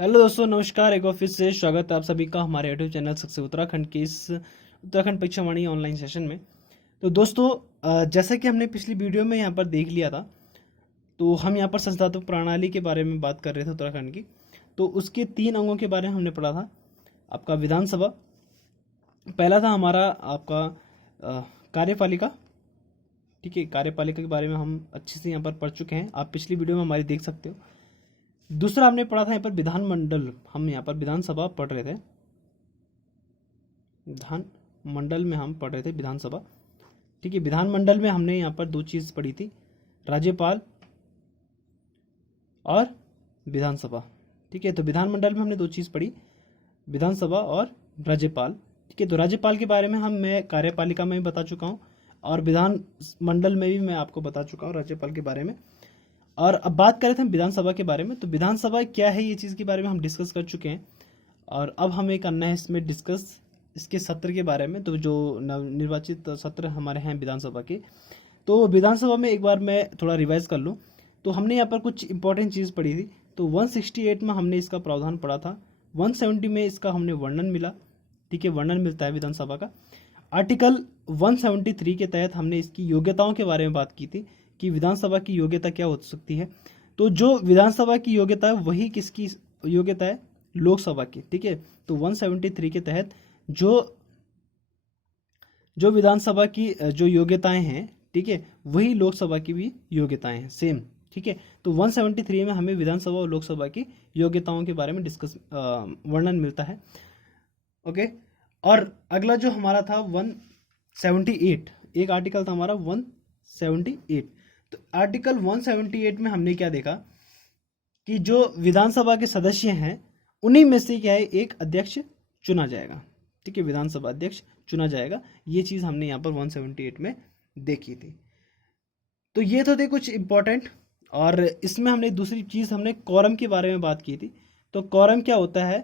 Hello दोस्तों, नमस्कार। एक बार फिर से स्वागत है आप सभी का हमारे यूट्यूब चैनल सक्सेस उत्तराखंड के इस उत्तराखंड परीक्षा वाणी ऑनलाइन सेशन में। तो दोस्तों, जैसा कि हमने पिछली वीडियो में यहाँ पर देख लिया था, तो हम यहाँ पर संस्थात्मक प्रणाली के बारे में बात कर रहे थे उत्तराखंड की। तो उसके 3 अंगों के बारे में हमने पढ़ा था। आपका विधानसभा पहला था, हमारा आपका कार्यपालिका। ठीक है, कार्यपालिका के बारे में हम अच्छे से यहाँ पर पढ़ चुके हैं, आप पिछली वीडियो में हमारी देख सकते हो। दूसरा हमने पढ़ा था यहाँ पर विधानमंडल। हम यहाँ पर विधानसभा पढ़ रहे थे, विधान मंडल में हम पढ़ रहे थे विधानसभा। ठीक है, विधानमंडल में हमने यहाँ पर 2 चीज़ पढ़ी थी, राज्यपाल और विधानसभा। ठीक है, तो विधानमंडल में हमने 2 चीज़ पढ़ी, विधानसभा और राज्यपाल। ठीक है, तो राज्यपाल के बारे में मैं कार्यपालिका में भी बता चुका हूँ और विधान मंडल में भी मैं आपको बता चुका हूँ राज्यपाल के बारे में। और अब बात करें थे हम विधानसभा के बारे में, तो विधानसभा क्या है ये चीज़ के बारे में हम डिस्कस कर चुके हैं। और अब हमें करना है इसमें डिस्कस इसके सत्र के बारे में। तो जो नवनिर्वाचित सत्र हमारे हैं विधानसभा के, तो विधानसभा में एक बार मैं थोड़ा रिवाइज कर लूँ। तो हमने यहाँ पर कुछ इंपॉर्टेंट चीज़ पढ़ी थी। तो 168 में हमने इसका प्रावधान पढ़ा था, 170 में इसका हमने वर्णन मिला। ठीक है, वर्णन मिलता है विधानसभा का। आर्टिकल 173 के तहत हमने इसकी योग्यताओं के बारे में बात की थी कि विधानसभा की योग्यता क्या हो सकती है। तो जो विधानसभा की योग्यता है वही किसकी योग्यता है, लोकसभा की। ठीक है, तो 173 के तहत जो जो विधानसभा की जो योग्यताएं हैं, ठीक है, वही लोकसभा की भी योग्यताएं हैं, सेम। ठीक है, तो 173 में हमें विधानसभा और लोकसभा की योग्यताओं के बारे में डिस्कस वर्णन मिलता है। ओके, और अगला जो हमारा था 178, एक आर्टिकल था हमारा 178। तो आर्टिकल 178 में हमने क्या देखा कि जो विधानसभा के सदस्य हैं उन्हीं में से क्या है, एक अध्यक्ष चुना जाएगा। ठीक है, विधानसभा अध्यक्ष चुना जाएगा। ये चीज़ हमने यहाँ पर 178 में देखी थी। तो ये तो थे कुछ इंपॉर्टेंट। और इसमें हमने दूसरी चीज़, हमने कोरम के बारे में बात की थी। तो कोरम क्या होता है,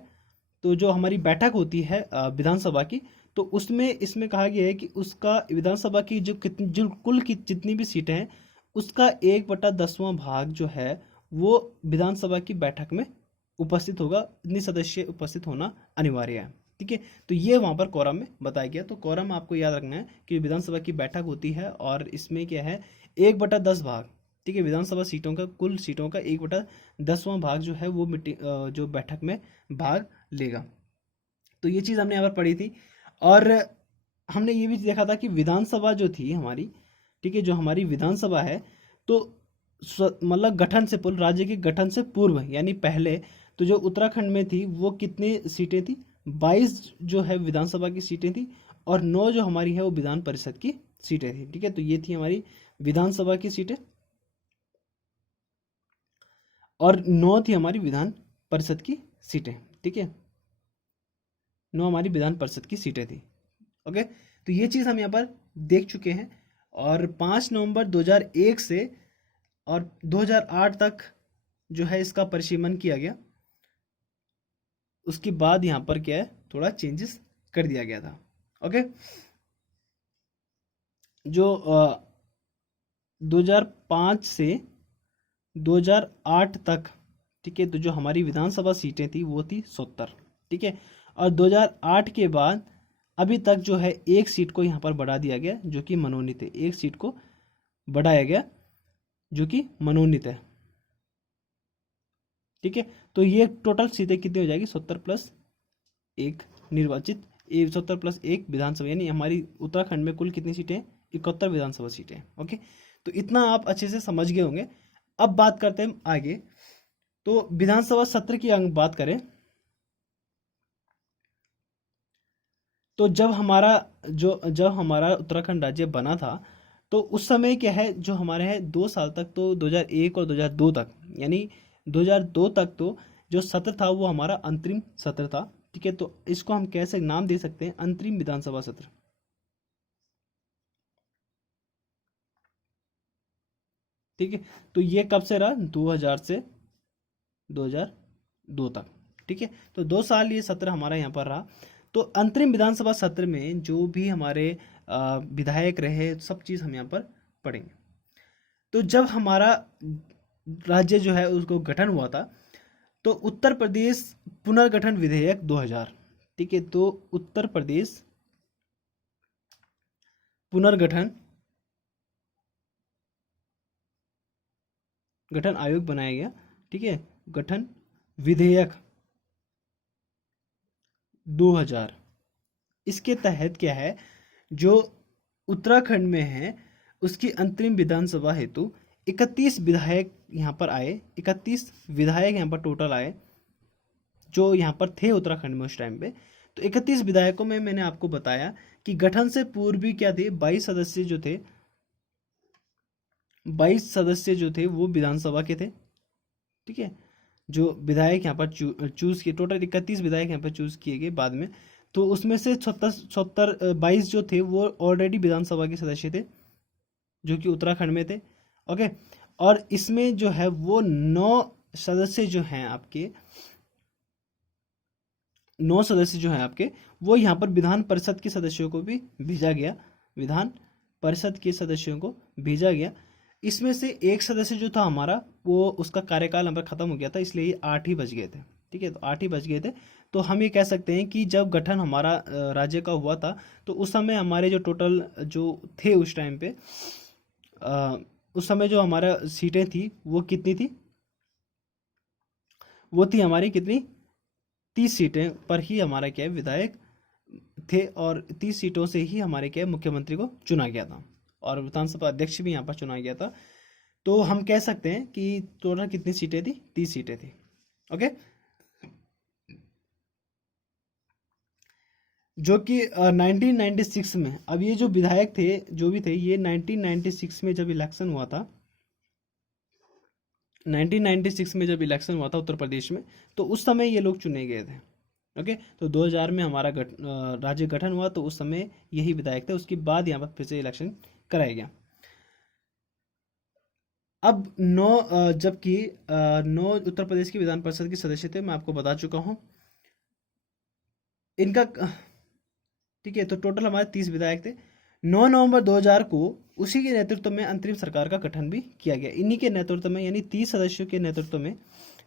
तो जो हमारी बैठक होती है विधानसभा की, तो उसमें इसमें कहा गया है कि उसका विधानसभा की जो कुल की जितनी भी सीटें हैं उसका 1/10वां भाग जो है वो विधानसभा की बैठक में उपस्थित होगा। इतनी सदस्य उपस्थित होना अनिवार्य है। ठीक है, तो ये वहाँ पर कोरम में बताया गया। तो कोरम आपको याद रखना है कि विधानसभा की बैठक होती है और इसमें क्या है, 1/10 भाग। ठीक है, विधानसभा सीटों का, कुल सीटों का 1/10वां भाग जो है वो जो बैठक में भाग लेगा। तो ये चीज़ हमने यहाँ पर पढ़ी थी। और हमने ये भी देखा था कि विधानसभा जो थी हमारी, ठीक है, जो हमारी विधानसभा है, तो मतलब गठन से पूर्व, राज्य के गठन से पूर्व यानी पहले, तो जो उत्तराखंड में थी वो कितनी सीटें थी, 22 जो है विधानसभा की सीटें थी और 9 जो हमारी है वो विधान परिषद की सीटें थी। ठीक है, तो ये थी हमारी विधानसभा की सीटें और 9 थी हमारी विधान परिषद की सीटें। ठीक है, 9 हमारी विधान परिषद की सीटें थी। ओके, तो ये चीज़ हम यहाँ पर देख चुके हैं। और 5 नवंबर 2001 से और 2008 तक जो है इसका परिसीमन किया गया। उसके बाद यहाँ पर क्या है, थोड़ा चेंजेस कर दिया गया था। ओके, जो 2005 से 2008 तक, ठीक है, तो जो हमारी विधानसभा सीटें थी वो थी 70। ठीक है, और 2008 के बाद अभी तक जो है एक सीट को यहाँ पर बढ़ा दिया गया जो कि मनोनीत है। एक सीट को बढ़ाया गया जो कि मनोनीत है। ठीक है, तो ये टोटल सीटें कितनी हो जाएगी, 70+1 निर्वाचित, 70+1 विधानसभा, यानी हमारी उत्तराखंड में कुल कितनी सीटें हैं, 71 विधानसभा सीटें हैं। ओके, तो इतना आप अच्छे से समझ गए होंगे। अब बात करते हैं आगे। तो विधानसभा सत्र की अंग बात करें, तो जब हमारा उत्तराखंड राज्य बना था, तो उस समय क्या है, जो हमारे है 2 साल तक, तो 2001 और 2002 तक, यानी 2002 तक तो जो सत्र था वो हमारा अंतरिम सत्र था। ठीक है, तो इसको हम कैसे नाम दे सकते हैं, अंतरिम विधानसभा सत्र। ठीक है, तो ये कब से रहा, 2000 से 2002 तक। ठीक है, तो 2 साल ये सत्र हमारा यहाँ पर रहा। तो अंतरिम विधानसभा सत्र में जो भी हमारे विधायक रहे, सब चीज़ हम यहाँ पर पढ़ेंगे। तो जब हमारा राज्य जो है उसको गठन हुआ था, तो उत्तर प्रदेश पुनर्गठन विधेयक 2000, ठीक है। तो उत्तर प्रदेश पुनर्गठन गठन आयोग बनाया गया, ठीक है। गठन विधेयक 2000, इसके तहत क्या है, जो उत्तराखंड में है उसकी अंतरिम विधानसभा हेतु 31 विधायक यहाँ पर आए, 31 विधायक यहाँ पर टोटल आए जो यहाँ पर थे उत्तराखंड में उस टाइम पे। तो 31 विधायकों में मैंने आपको बताया कि गठन से पूर्व भी क्या थे, 22 सदस्य जो थे, 22 सदस्य जो थे वो विधानसभा के थे, ठीक है। जो विधायक यहाँ पर चूज किए, टोटल 31 विधायक यहाँ पर चूज किए गए बाद में। तो उसमें से 22 जो थे वो ऑलरेडी विधानसभा के सदस्य थे जो कि उत्तराखंड में थे, ओके। और इसमें जो है वो 9 सदस्य जो हैं आपके, 9 सदस्य जो हैं आपके वो यहाँ पर विधान परिषद के सदस्यों को भी भेजा गया, विधान परिषद के सदस्यों को भेजा गया। इसमें से एक सदस्य जो था हमारा वो उसका कार्यकाल यहाँ पर खत्म हो गया था, इसलिए ये 8 ही बच गए थे, ठीक है। तो 8 ही बच गए थे। तो हम ये कह सकते हैं कि जब गठन हमारा राज्य का हुआ था तो उस समय हमारे जो टोटल जो थे उस टाइम पे उस समय जो हमारा सीटें थी वो कितनी थी, वो थी हमारी कितनी, 30 सीटें पर ही हमारा क्या है विधायक थे, और 30 सीटों से ही हमारे क्या है मुख्यमंत्री को चुना गया था और विधानसभा अध्यक्ष भी यहाँ पर चुना गया था। तो हम कह सकते हैं कि टोटल कितनी सीटें थी, 30 सीटें थी, ओके। जो कि 1996 में, अब ये जो विधायक थे जो भी थे ये 1996 में जब इलेक्शन हुआ था, 1996 में जब इलेक्शन हुआ था उत्तर प्रदेश में, तो उस समय ये लोग चुने गए थे, ओके। तो 2000 में हमारा राज्य गठन हुआ तो उस समय यही विधायक थे, उसके बाद यहाँ पर फिर से इलेक्शन कराया गया। अब 9 जबकि 9 उत्तर प्रदेश की विधान परिषद के सदस्य थे, मैं आपको बता चुका हूँ इनका, ठीक है। तो टोटल हमारे 30 विधायक थे। 9 नवंबर 2000 को उसी के नेतृत्व में अंतरिम सरकार का गठन भी किया गया, इन्हीं के नेतृत्व में, यानी 30 सदस्यों के नेतृत्व में,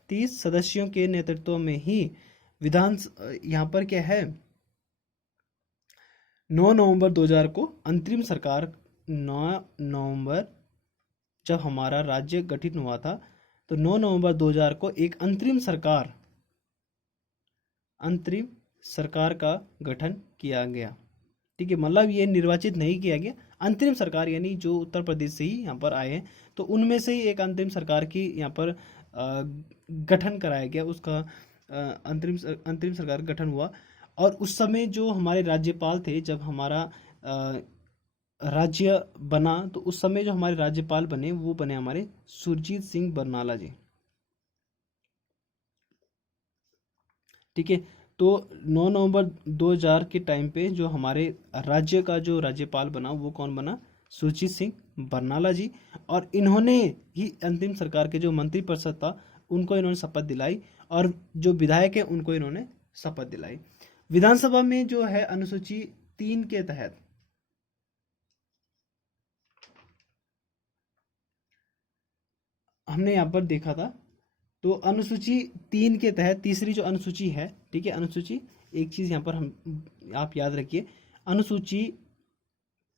30 सदस्यों के नेतृत्व में ही विधान यहाँ पर क्या है 9 नवंबर 2000 को अंतरिम सरकार, 9 नवंबर जब हमारा राज्य गठित हुआ था तो 9 नवंबर 2000 को एक अंतरिम सरकार का गठन किया गया, ठीक है। मतलब ये निर्वाचित नहीं किया गया, अंतरिम सरकार यानी जो उत्तर प्रदेश से ही यहाँ पर आए हैं तो उनमें से ही एक अंतरिम सरकार की यहाँ पर गठन कराया गया, उसका अंतरिम सरकार का गठन हुआ। और उस समय जो हमारे राज्यपाल थे, जब हमारा राज्य बना तो उस समय जो हमारे राज्यपाल बने वो बने हमारे सुरजीत सिंह बरनाला जी, ठीक है। तो 9 नवंबर 2000 के टाइम पे जो हमारे राज्य का जो राज्यपाल बना वो कौन बना, सुरजीत सिंह बरनाला जी। और इन्होंने ही अंतिम सरकार के जो मंत्रिपरिषद था उनको इन्होंने शपथ दिलाई और जो विधायक है उनको इन्होंने शपथ दिलाई। विधानसभा में जो है अनुसूची 3 के तहत हमने यहाँ पर देखा था, तो अनुसूची 3 के तहत तीसरी जो अनुसूची है, ठीक है, अनुसूची, एक चीज यहाँ पर हम आप याद रखिए, अनुसूची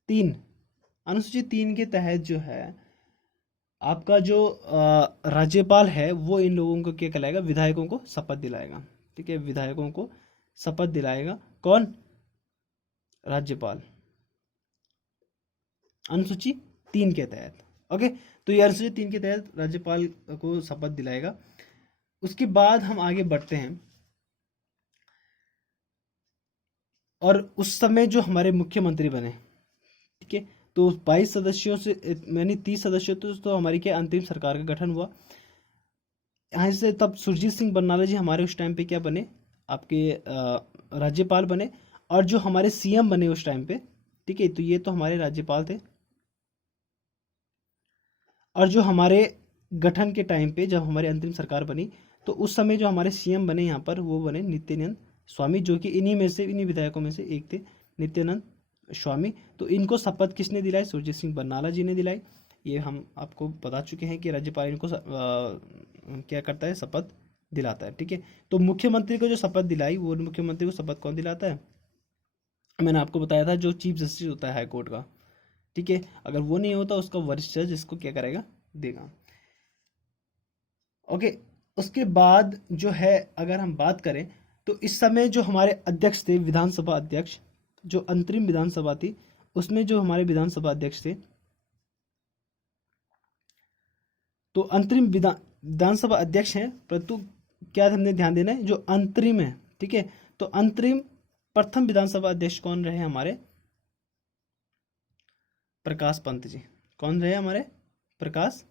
3 के तहत जो है आपका जो राज्यपाल है वो इन लोगों को क्या कहलाएगा, विधायकों को शपथ दिलाएगा, ठीक है। विधायकों को शपथ दिलाएगा कौन, राज्यपाल, अनुसूची 3 के तहत, ओके। तो ये अनुसूची 3 के तहत राज्यपाल को शपथ दिलाएगा। उसके बाद हम आगे बढ़ते हैं और उस समय जो हमारे मुख्यमंत्री बने, ठीक है, तो 22 सदस्यों से यानी 30 सदस्यों तो हमारी क्या अंतिम सरकार का गठन हुआ। यहाँ से तब सुरजीत सिंह बरनाला जी हमारे उस टाइम पे क्या बने, आपके राज्यपाल बने। और जो हमारे सीएम बने उस टाइम पे, ठीक है, तो ये तो हमारे राज्यपाल थे। और जो हमारे गठन के टाइम पे जब हमारी अंतिम सरकार बनी तो उस समय जो हमारे सीएम बने यहाँ पर वो बने नित्यानंद स्वामी, जो कि इन्हीं विधायकों में से एक थे, नित्यानंद स्वामी। तो इनको शपथ किसने दिलाई, सुरजीत सिंह बरनाला जी ने दिलाई। ये हम आपको बता चुके हैं कि राज्यपाल इनको क्या करता है, शपथ दिलाता है। ठीक है, तो मुख्यमंत्री को जो शपथ दिलाई, वो मुख्यमंत्री को शपथ कौन दिलाता है? मैंने आपको बताया था जो चीफ जस्टिस होता है हाई कोर्ट का। ठीक है, अगर वो नहीं होता उसका वरिष्ठ जज इसको क्या करेगा, देगा। ओके, उसके बाद जो है अगर हम बात करें तो इस समय जो हमारे अध्यक्ष थे, विधानसभा अध्यक्ष, जो अंतरिम विधानसभा थी उसमें जो हमारे विधानसभा अध्यक्ष थे, तो अंतरिम विधानसभा अध्यक्ष हैं, परंतु क्या हमने ध्यान देना है, जो अंतरिम है। ठीक है, तो अंतरिम प्रथम विधानसभा अध्यक्ष कौन रहे हमारे? प्रकाश पंत जी। कौन रहे हमारे? प्रकाश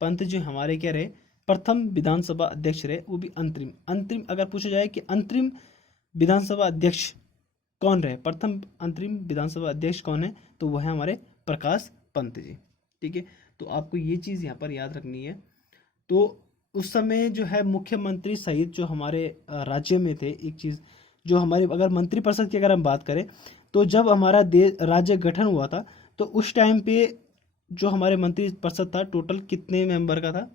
पंत जी हमारे क्या रहे? प्रथम विधानसभा अध्यक्ष रहे, वो भी अंतरिम। अंतरिम अगर पूछा जाए कि अंतरिम विधानसभा अध्यक्ष कौन रहे, प्रथम अंतरिम विधानसभा अध्यक्ष कौन है, तो वह है हमारे प्रकाश पंत जी। ठीक है, तो आपको ये चीज़ यहाँ पर याद रखनी है। तो उस समय जो है मुख्यमंत्री सहित जो हमारे राज्य में थे, एक चीज़ जो हमारे अगर मंत्रिपरिषद की अगर हम बात करें, तो जब हमारा देश राज्य गठन हुआ था तो उस टाइम पे जो हमारे मंत्रिपरिषद था टोटल कितने मेंबर का था?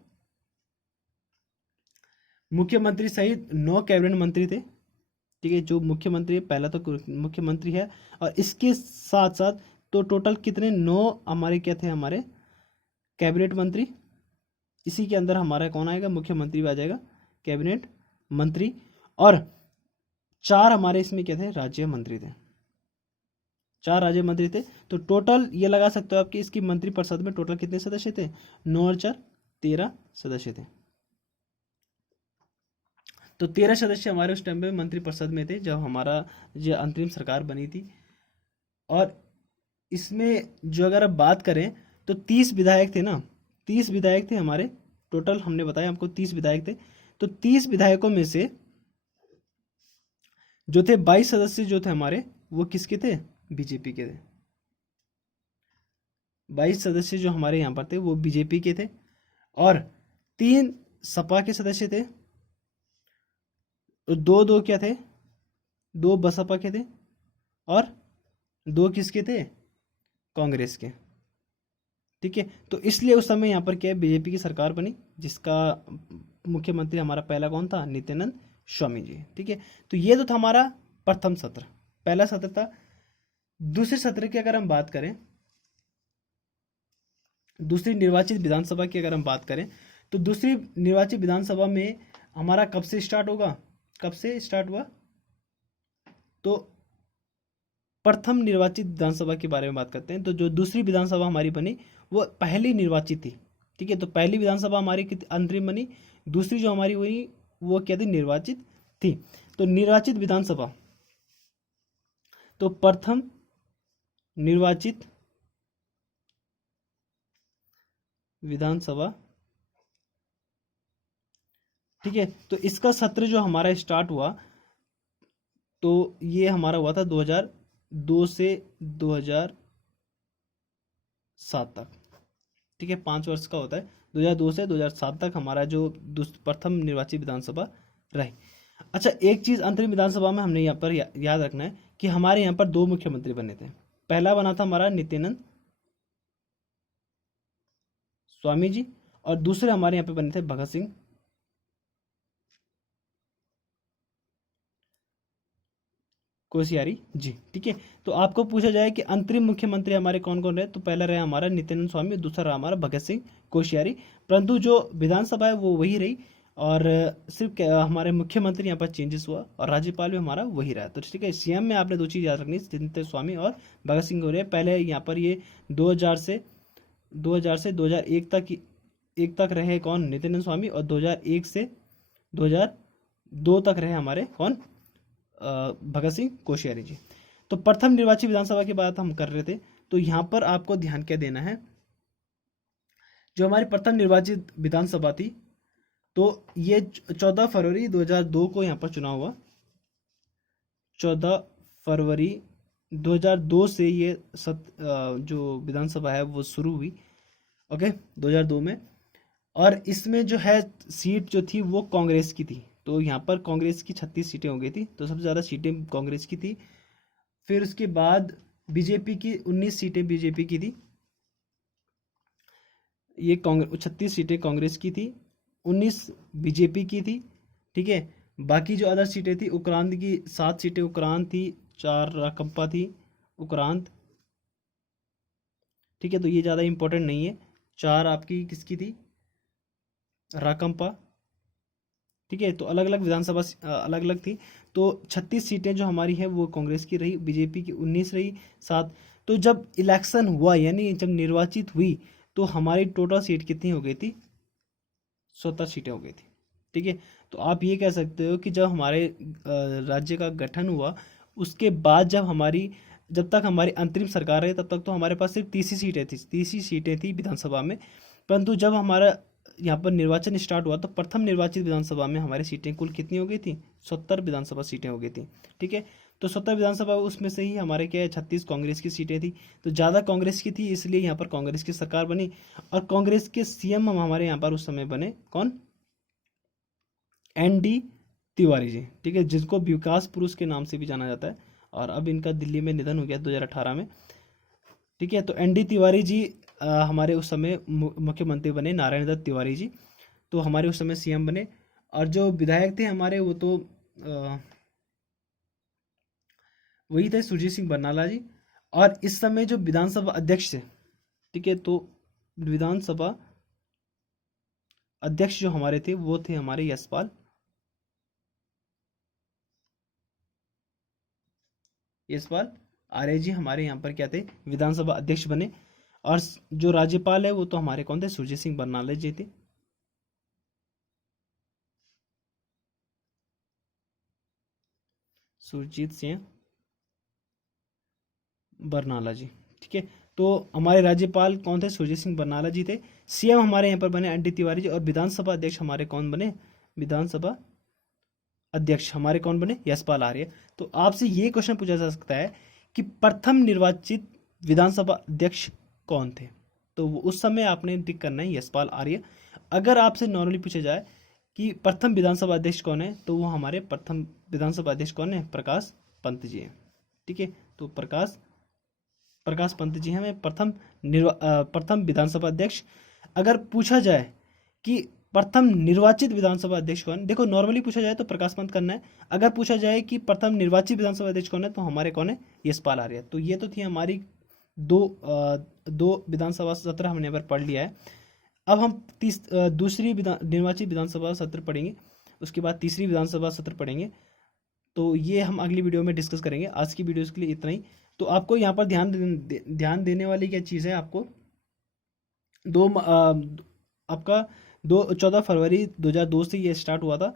मुख्यमंत्री सहित 9 कैबिनेट मंत्री थे। ठीक है, जो मुख्यमंत्री पहला तो मुख्यमंत्री है, और इसके साथ साथ तो टोटल कितने 9 हमारे क्या थे, हमारे कैबिनेट मंत्री। इसी के अंदर हमारा कौन आएगा? मुख्यमंत्री भी आ जाएगा, कैबिनेट मंत्री। और 4 हमारे इसमें क्या थे? राज्य मंत्री थे। 4 राज्य मंत्री थे। तो टोटल ये लगा सकते हो आपकी इसकी मंत्रिपरिषद में टोटल कितने सदस्य थे? 9 और 4 13 सदस्य थे। तो 13 सदस्य हमारे उस टाइम पे मंत्रिपरिषद में थे जब हमारा जो अंतरिम सरकार बनी थी। और इसमें जो अगर आप बात करें तो 30 विधायक थे ना, 30 विधायक थे हमारे टोटल, हमने बताया हमको 30 विधायक थे। तो 30 विधायकों में से जो थे 22 सदस्य जो थे हमारे, वो किसके थे? बीजेपी के थे। 22 सदस्य जो हमारे यहाँ पर थे वो बीजेपी के थे, और 3 सपा के सदस्य थे, तो 2 क्या थे? 2 बसपा के थे, और 2 किसके थे? कांग्रेस के। ठीक है, तो इसलिए उस समय यहाँ पर क्या है, बीजेपी की सरकार बनी, जिसका मुख्यमंत्री हमारा पहला कौन था? नित्यानंद स्वामी जी। ठीक है, तो ये तो था हमारा प्रथम सत्र, पहला सत्र था। दूसरे सत्र की अगर हम बात करें, दूसरी निर्वाचित विधानसभा की अगर हम बात करें, तो दूसरी निर्वाचित विधानसभा में हमारा कब से स्टार्ट होगा? कब से स्टार्ट हुआ? तो प्रथम निर्वाचित विधानसभा के बारे में बात करते हैं। तो जो दूसरी विधानसभा हमारी बनी वो पहली निर्वाचित थी। ठीक है, तो पहली विधानसभा हमारी अंतरिम बनी, दूसरी जो हमारी हुई वो क्या थी? निर्वाचित थी। तो निर्वाचित विधानसभा, तो प्रथम निर्वाचित विधानसभा। ठीक है, तो इसका सत्र जो हमारा स्टार्ट हुआ तो ये हमारा हुआ था 2002 से 2007 तक। ठीक है, 5 वर्ष का होता है। 2002 से 2007 तक हमारा जो प्रथम निर्वाचित विधानसभा रही। अच्छा, एक चीज अंतरिम विधानसभा में हमने यहाँ पर याद रखना है कि हमारे यहाँ पर 2 मुख्यमंत्री बने थे। पहला बना था हमारा नित्यानंद स्वामी जी, और दूसरे हमारे यहाँ पे बने थे भगत सिंह कोश्यारी जी। ठीक है, तो आपको पूछा जाए कि अंतरिम मुख्यमंत्री हमारे कौन कौन रहे, तो पहला रहा हमारा नित्यानंद स्वामी, दूसरा रहा हमारा भगत सिंह कोश्यारी। परंतु जो विधानसभा है वो वही रही, और सिर्फ हमारे मुख्यमंत्री यहाँ पर चेंजेस हुआ, और राज्यपाल भी हमारा वही रहा। तो ठीक है, सीएम में आपने 2 चीज़ याद रखनी, नित्यानंद स्वामी और भगत सिंह हो रहे। पहले यहाँ पर ये 2000 से 2001 तक रहे कौन? नित्यानंद स्वामी, और 2001 से 2002 तक रहे हमारे कौन? भगत सिंह कोश्यारी जी। तो प्रथम निर्वाचित विधानसभा की बात हम कर रहे थे, तो यहाँ पर आपको ध्यान क्या देना है, जो हमारी प्रथम निर्वाचित विधानसभा थी तो ये 14 फरवरी 2002 को यहाँ पर चुनाव हुआ। 14 फरवरी 2002 से ये जो विधानसभा है वो शुरू हुई। ओके, 2002 में। और इसमें जो है सीट जो थी वो कांग्रेस की थी, तो यहाँ पर कांग्रेस की 36 सीटें हो गई थी, तो सबसे ज़्यादा सीटें कांग्रेस की थी। फिर उसके बाद बीजेपी की 19 सीटें बीजेपी की थी, ये कांग्रेस 36 सीटें कांग्रेस की थी, 19 बीजेपी की थी, ठीक है। बाकी जो अदर सीटें थी, उक्रांत की 7 सीटें उक्रांत थी, 4 राकंपा थी उक्रांत, ठीक है। तो ये ज़्यादा इंपॉर्टेंट नहीं है। 4 आपकी किसकी थी, राकंपा, ठीक है। तो अलग अलग विधानसभा अलग अलग थी। तो 36 सीटें जो हमारी है वो कांग्रेस की रही, बीजेपी की 19 रही, 7। तो जब इलेक्शन हुआ यानी जब निर्वाचित हुई तो हमारी टोटल सीट कितनी हो गई थी, 70 सीटें हो गई थी, ठीक है। तो आप ये कह सकते हो कि जब हमारे राज्य का गठन हुआ उसके बाद जब तक हमारी अंतरिम सरकार है तब तक तो हमारे पास सिर्फ 30 ही सीटें थी विधानसभा में। परंतु जब हमारा यहाँ पर निर्वाचन स्टार्ट हुआ तो प्रथम निर्वाचित विधानसभा में हमारी सीटें कुल कितनी हो गई थी, 70 विधानसभा सीटें हो गई थी, ठीक है। तो 70 विधानसभा, उसमें से ही हमारे क्या है 36 कांग्रेस की सीटें थी। तो ज़्यादा कांग्रेस की थी, इसलिए यहाँ पर कांग्रेस की सरकार बनी। और कांग्रेस के सीएम हमारे यहाँ पर उस समय बने कौन, एन डी तिवारी जी, ठीक है, जिनको विकास पुरुष के नाम से भी जाना जाता है। और अब इनका दिल्ली में निधन हो गया 2018 में, ठीक है। तो एन डी तिवारी जी हमारे उस समय मुख्यमंत्री बने, नारायण दत्त तिवारी जी तो हमारे उस समय सीएम बने। और जो विधायक थे हमारे वो तो वही थे सुरजीत सिंह बरनाला जी। और इस समय जो विधानसभा अध्यक्ष थे, ठीक है, तो विधानसभा अध्यक्ष जो हमारे थे वो थे हमारे यशपाल आर्य जी हमारे यहाँ पर क्या थे, विधानसभा अध्यक्ष बने। और जो राज्यपाल है वो तो हमारे कौन थे, सुरजीत सिंह बरनाला जी थे। सुरजीत सिंह बरनाला जी, ठीक है। तो हमारे राज्यपाल कौन थे, सुरजीत सिंह बरनाला जी थे। सीएम हमारे यहाँ पर बने एन डी तिवारी जी। और विधानसभा अध्यक्ष हमारे कौन बने, विधानसभा अध्यक्ष हमारे कौन बने, यशपाल आर्य। तो आपसे ये क्वेश्चन पूछा जा सकता है कि प्रथम निर्वाचित विधानसभा अध्यक्ष कौन थे, तो उस समय आपने टिक करना है यशपाल आर्य। अगर आपसे नॉर्मली पूछा जाए कि प्रथम विधानसभा अध्यक्ष कौन है, तो वो हमारे प्रथम विधानसभा अध्यक्ष कौन है, प्रकाश पंत जी हैं, ठीक है। तो प्रकाश प्रकाश पंत जी हमें प्रथम विधानसभा अध्यक्ष। अगर पूछा जाए कि प्रथम निर्वाचित विधानसभा अध्यक्ष कौन, देखो नॉर्मली पूछा जाए तो प्रकाश पंत करना है। अगर पूछा जाए कि प्रथम निर्वाचित विधानसभा अध्यक्ष कौन है, तो हमारे कौन है, यशपाल आर्य। तो ये तो थी हमारी दो विधानसभा सत्र हमने यहाँ पर पढ़ लिया है। अब हम दूसरी निर्वाचित विधानसभा सत्र पढ़ेंगे, उसके बाद तीसरी विधानसभा सत्र पढ़ेंगे। तो ये हम अगली वीडियो में डिस्कस करेंगे। आज की वीडियो के लिए इतना ही। तो आपको यहाँ पर ध्यान देने वाली क्या चीज़ है, आपको आपका 14 फरवरी 2002 से ये स्टार्ट हुआ था,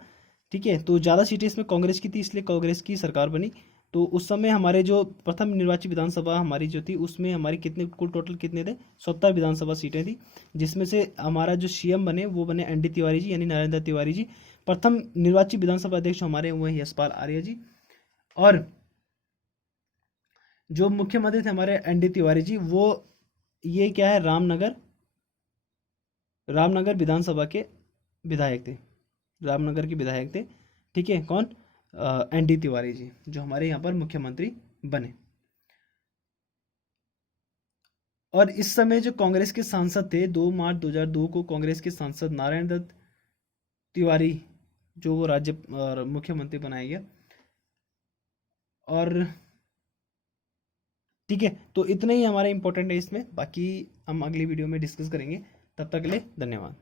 ठीक है। तो ज़्यादा सीटें इसमें कांग्रेस की थी, इसलिए कांग्रेस की सरकार बनी। तो उस समय हमारे जो प्रथम निर्वाचित विधानसभा हमारी जो थी उसमें हमारी कितने कुल टोटल कितने थे, 70 विधानसभा सीटें थी, जिसमें से हमारा जो सीएम बने वो बने एन डी तिवारी जी यानी नारायण दत्त तिवारी जी। प्रथम निर्वाचित विधानसभा अध्यक्ष हमारे वो हैं यशपाल आर्य जी। और जो मुख्यमंत्री थे हमारे एन डी तिवारी जी, वो ये क्या है, रामनगर विधानसभा के विधायक थे, रामनगर के विधायक थे, ठीक है। कौन, एन डी तिवारी जी जो हमारे यहाँ पर मुख्यमंत्री बने। और इस समय जो कांग्रेस के सांसद थे, 2 मार्च 2002 को कांग्रेस के सांसद नारायण दत्त तिवारी जो वो मुख्यमंत्री बनाया गया। और ठीक है, तो इतना ही हमारा इंपॉर्टेंट है इसमें, बाकी हम अगली वीडियो में डिस्कस करेंगे। तब तक के लिए धन्यवाद।